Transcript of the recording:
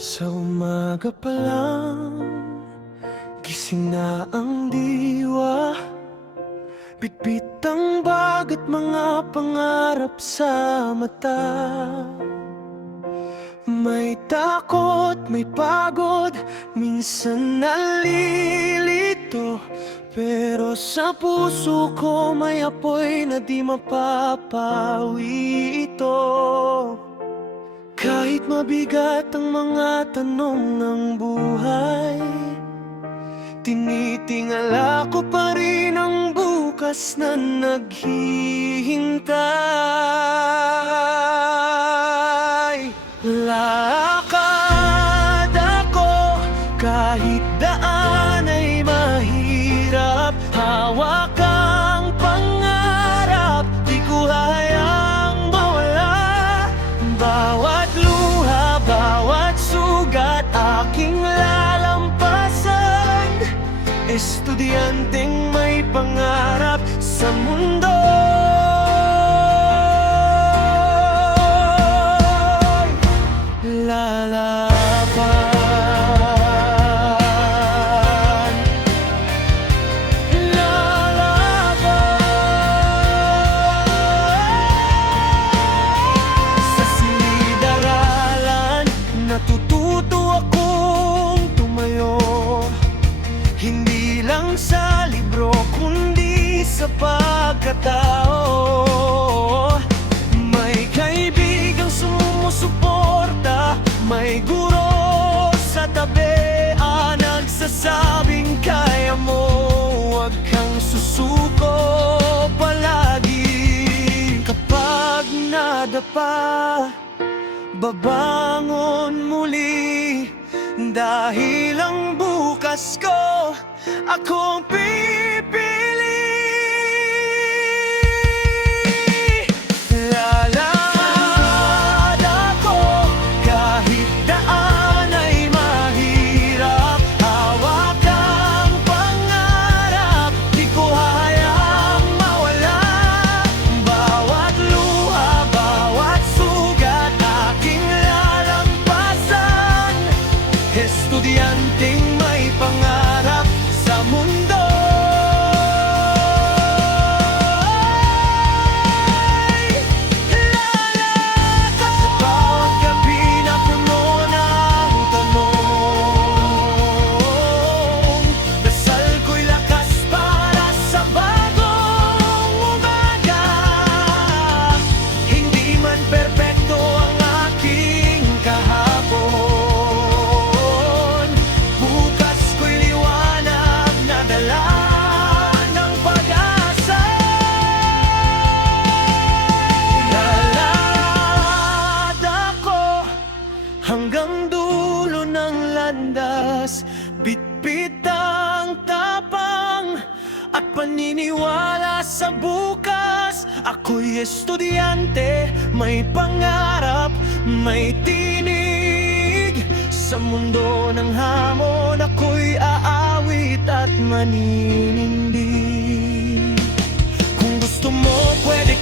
Sa umaga pa lang, gising na ang diwa. Bitbit ang bag at mga pangarap sa mata. May takot, may pagod, minsan nalilito, pero sa puso ko may apoy na di mapapawi ito. Kahit mabigat ang mga tanong ng buhay, tinitingala ko pa rin ang bukas na naghihintay. Lakad ako kahit daan ay mahirap. Hawak ang pangarap, di ko hayang mawala. Bawat luha, bawat sugat, aking lalampasan. Estudyanteng may pangarap sa mundo. Lalaban, lalaban. Sa silid-aralan, natututo akong tumayo. Hindi lang sa libro, kundi sa pagkatao. May kaibigang sumusuporta, may guro sa tabi, nagsasabing kaya mo. Huwag kang susuko palagi. Kapag nadapa, babangon muli. Dahil ang bukas ko, akong pipili. Lalakad ako kahit daan ay mahirap. Hawak ang pangarap, di ko hayang mawala. Bawat luha, bawat sugat, aking lalampasan. Estudyanteng may pangarap sa mundo. Lalakad sa bawat gabi na puno ng tanong. Dasal ko'y lakas para sa bagong umaga. Hindi man perpekto ang aking kahapon, bukas ko'y liwanag na dala ng pag-asa. Lalakad ako hanggang dulo ng landas. Bitbit ang tapang at paniniwala sa bukas. Ako'y estudyante, may pangarap, may tinig. Sa mundo ng hamon, ako'y aawit at maninindig. Kung gusto mo, pwede